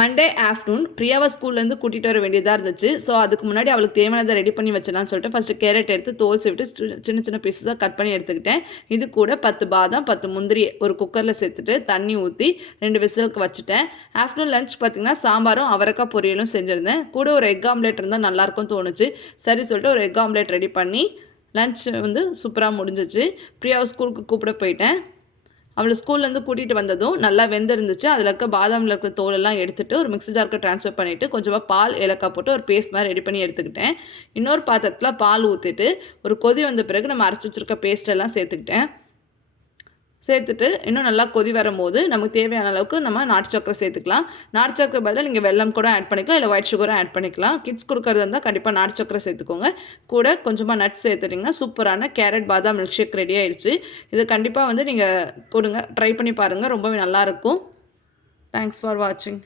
Monday afternoon பிரியாவை ஸ்கூல்லேருந்து கூட்டிகிட்டு வர வேண்டியதாக இருந்துச்சு. ஸோ அதுக்கு முன்னாடி அவளுக்கு தேவையானதை ரெடி பண்ணி வச்சிடலாம்னு சொல்லிட்டு ஃபஸ்ட்டு கேரட் எடுத்து தோல் சீவிட்டு சின்ன சின்ன பீஸஸாக கட் பண்ணி எடுத்துக்கிட்டேன். இது கூட 10 பாதாம் 10 முந்திரி ஒரு குக்கரில் சேர்த்துட்டு தண்ணி ஊற்றி 2 விசிலுக்கு வச்சுட்டேன். ஆஃப்டர்நூன் லஞ்ச் பார்த்திங்கன்னா சாம்பாரும் அவரைக்காய் பொரியலும் செஞ்சுருந்தேன். கூட ஒரு எக் ஆம்லேட் இருந்தால் நல்லாயிருக்கும்னு தோணுச்சு. சரி சொல்லிட்டு ஒரு எக் ஆம்லேட் ரெடி பண்ணி லஞ்ச் சூப்பராக முடிஞ்சிச்சு. பிரியாவை ஸ்கூலுக்கு கூப்பிட போயிட்டேன். அவளை ஸ்கூல்லேருந்து கூட்டிகிட்டு வந்ததும் நல்லா வெந்திருந்துச்சு. அதில் இருக்க பாதாமில் இருக்க தோலெல்லாம் எடுத்துகிட்டு ஒரு மிக்ஸி ஜாருக்கு ட்ரான்ஸ்ஃபர் பண்ணிவிட்டு கொஞ்சமாக பால் ஏலக்காய் போட்டு ஒரு பேஸ்ட் மாதிரி ரெடி பண்ணி எடுத்துக்கிட்டேன். இன்னொரு பாத்திரத்தில் பால் ஊற்றிட்டு ஒரு கொதி வந்த பிறகு நம்ம அரைச்சி வச்சுருக்க பேஸ்ட்டெல்லாம் சேர்த்துட்டு இன்னும் நல்லா கொதி வரும்போது நமக்கு தேவையான அளவுக்கு நம்ம நாட்டு சக்கரை சேர்த்துக்கலாம். நாட்டு சக்கரை பதிலாக நீங்கள் வெல்லம் கூட ஆட் பண்ணிக்கலாம், இல்லை ஒயிட் சுகரும் ஆட் பண்ணிக்கலாம். கிட்ஸ் கொடுக்குறது இருந்தால் கண்டிப்பாக நாட்டு சக்கரை சேர்த்துக்கோங்க. கூட கொஞ்சமாக நட்ஸ் சேர்த்துட்டிங்கன்னா சூப்பரான கேரட் பாதாம் மில்க் ஷேக் ரெடி ஆயிடுச்சு. இது கண்டிப்பாக நீங்கள் கொடுங்க, ட்ரை பண்ணி பாருங்கள், ரொம்பவே நல்லாயிருக்கும். தேங்க்ஸ் ஃபார் வாட்சிங்.